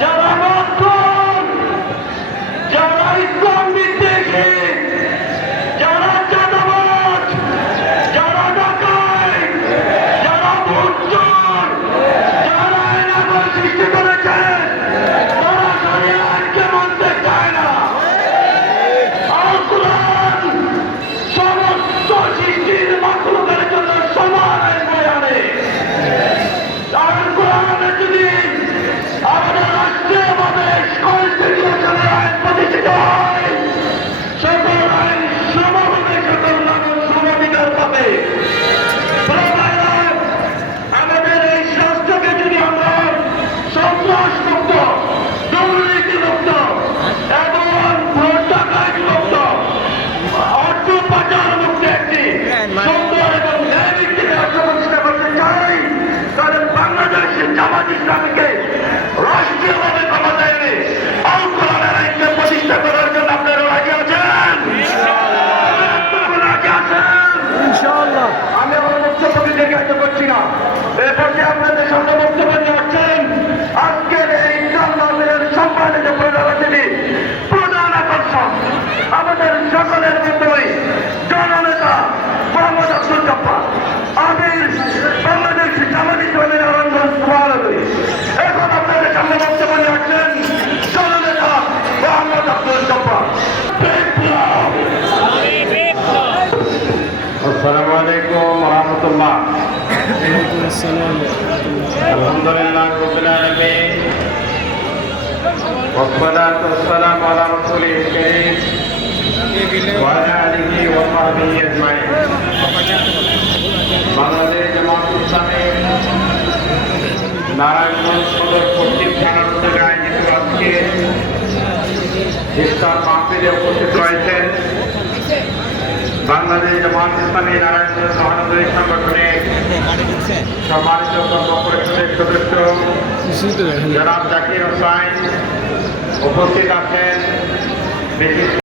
যারা মধ্যম, যারা ইসলাম বিদ্বেষী, যারা চাঁদাবাজ, যারা ডাকাত, যারা ভোটচোর, যারা এলাকায় সৃষ্টি করেছেন, তারা শরিয়া আইনকে মানতে চায় না। আল কুরআন সমস্ত সৃষ্টির মাখলুকের জন্য সমান আইন বয়ে আনে। আল কুরআনে যদি আমাদের রাষ্ট্রীয়ভাবে কনস্টিটিউশনের আইন প্রতিষ্ঠিত হয়, সকল আইন সমভাবে সকল মানুষ সমাধিকার পাবে। আমাদের এই রাষ্ট্রকে যদি আমরা সন্ত্রাসমুক্ত, দুর্নীতিমুক্ত এবং ভোট ডাকাতি মুক্ত, অর্থ পাচার মুক্ত একটি সুন্দর এবং ন্যায়ভিত্তিক রাষ্ট্র প্রতিষ্ঠা করতে চাই, তাহলে বাংলাদেশের জামাত ইসলামীকে রাষ্ট্রীয়ভাবে ক্ষমতা এনে আল কোরআনের আইনকে প্রতিষ্ঠা করার জন্য আপনারা রাজি আছেন? রাজি আছেন? আমি আমার বক্তব্যকে দীর্ঘায়িত করছি না। এরপর যে আপনাদের সামনে বক্তব্য নিয়ে আসছেন আজকের এই সংবাদের সম্মানিত প্রধান অতিথি, প্রধান আকর্ষণ আমাদের সকলের মধ্যেই জননেতা মোহাম্মদ আব্দুল জব্বার আমির, বাংলাদেশ জামাত ইসলামী নারায়ণগঞ্জ মহানগরী। এখন আপনাদের সামনে বক্তব্য নিয়ে আসছেন জননেতা মোহাম্মদ আব্দুল জব্বার। আসসালামু আলাইকুম ওয়া রাহমাতুল্লাহ। আলহামদুলিল্লাহ রাব্বিল আলামিন ওয়া সলাতু ওয়াসসালামু আলা রাসূলিল কারীম ওয়া আলা আলিহি ওয়া সাহবিহি আজমাইন। বাংলাদেশ জামাত ইসলামী নারায়ণগঞ্জ সদর পশ্চিম থানার উদ্যোগে আয়োজিত আজকে ইফতার মাহফিলে উপস্থিত রয়েছেন বাংলাদেশ জামাত ইসলামী নারায়ণগঞ্জ মহানগরী সংগঠনের সম্মানিত কর্মপরিষদের সদস্য জনাব জাকির হোসাইন উপস্থিত আছেন।